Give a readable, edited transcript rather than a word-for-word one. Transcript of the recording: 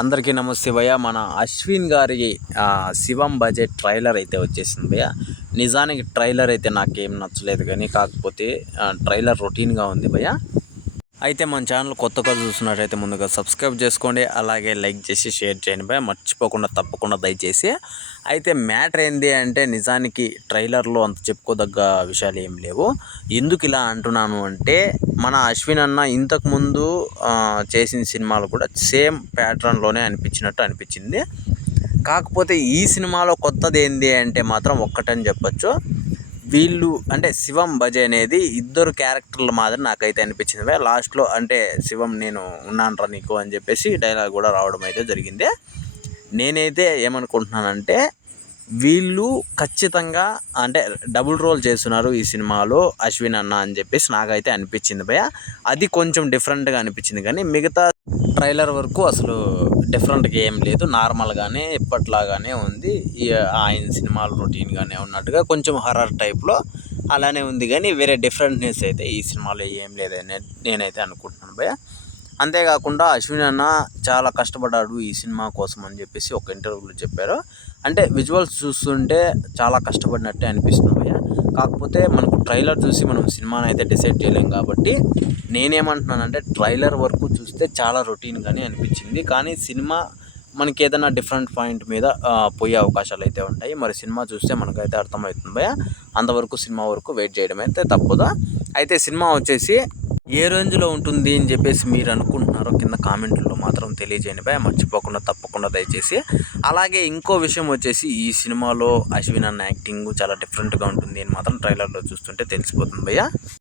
అందరికీ నమస్తే భయ్య. మన అశ్విన్ గారి శివం బడ్జెట్ ట్రైలర్ అయితే వచ్చేసింది భయ్య. నిజానికి ట్రైలర్ అయితే నాకేం నచ్చలేదు, కానీ కాకపోతే ట్రైలర్ రొటీన్గా ఉంది భయ్య. అయితే మన ఛానల్ కొత్తగా చూస్తున్నట్టయితే ముందుగా సబ్స్క్రైబ్ చేసుకోండి, అలాగే లైక్ చేసి షేర్ చేయండి భయ్య, మర్చిపోకుండా తప్పకుండా దయచేసి. అయితే మ్యాటర్ ఏంది అంటే, నిజానికి ట్రైలర్లో అంత చెప్పుకోదగ్గ విషయాలు ఏం లేవు. ఎందుకు ఇలా అంటున్నాను అంటే, మన అశ్విన్ అన్న ఇంతకుముందు చేసిన సినిమాలు కూడా సేమ్ ప్యాటర్న్లోనే అనిపించింది. కాకపోతే ఈ సినిమాలో కొత్తది ఏంది అంటే మాత్రం ఒక్కటని చెప్పొచ్చు. వీళ్ళు అంటే శివం బజే అనేది ఇద్దరు క్యారెక్టర్ల మాదిరి నాకైతే అనిపించింది. లాస్ట్లో అంటే శివం నేను ఉన్నానరా నీకు అని చెప్పేసి డైలాగ్ కూడా రావడం అయితే జరిగింది. నేనైతే ఏమనుకుంటున్నానంటే, వీళ్ళు ఖచ్చితంగా అంటే డబుల్ రోల్ చేస్తున్నారు ఈ సినిమాలో అశ్విన్ అన్న అని చెప్పేసి నాకైతే అనిపించింది భయ్య. అది కొంచెం డిఫరెంట్గా అనిపించింది, కానీ మిగతా ట్రైలర్ వరకు అసలు డిఫరెంట్గా ఏం లేదు, నార్మల్గానే ఎప్పట్లాగానే ఉంది. ఆయన సినిమాలు రొటీన్గానే ఉన్నట్టుగా కొంచెం హర్రర్ టైప్లో అలానే ఉంది, కానీ వేరే డిఫరెంట్నెస్ అయితే ఈ సినిమాలో ఏం లేదని నేనైతే అనుకుంటున్నాను భయ్య. అంతేకాకుండా అశ్విన్ అన్న చాలా కష్టపడ్డాడు ఈ సినిమా కోసం అని చెప్పేసి ఒక ఇంటర్వ్యూలో చెప్పారు. అంటే విజువల్స్ చూస్తుంటే చాలా కష్టపడినట్టే అనిపిస్తుంది భయ్య. కాకపోతే మనకు ట్రైలర్ చూసి మనం సినిమాని అయితే డిసైడ్ చేయలేం కాబట్టి నేనేమంటున్నానంటే, ట్రైలర్ వరకు చూస్తే చాలా రొటీన్గానే అనిపించింది, కానీ సినిమా మనకి ఏదైనా డిఫరెంట్ పాయింట్ మీద పోయే అవకాశాలు అయితే ఉంటాయి. మరి సినిమా చూస్తే మనకైతే అర్థమవుతుంది భయ్య. అంతవరకు సినిమా వరకు వెయిట్ చేయడం అయితే తప్పదు. అయితే సినిమా వచ్చేసి ఏ రేంజ్లో ఉంటుంది అని చెప్పేసి మీరు అనుకుంటున్నారో కింద కామెంట్లో మాత్రం తెలియజేయండి భయ్య, మర్చిపోకుండా తప్పకుండా దయచేసి. అలాగే ఇంకో విషయం వచ్చేసి, ఈ సినిమాలో అశ్విన్ అన్న యాక్టింగ్ చాలా డిఫరెంట్గా ఉంటుంది అని మాత్రం ట్రైలర్లో చూస్తుంటే తెలిసిపోతుంది భయ్య.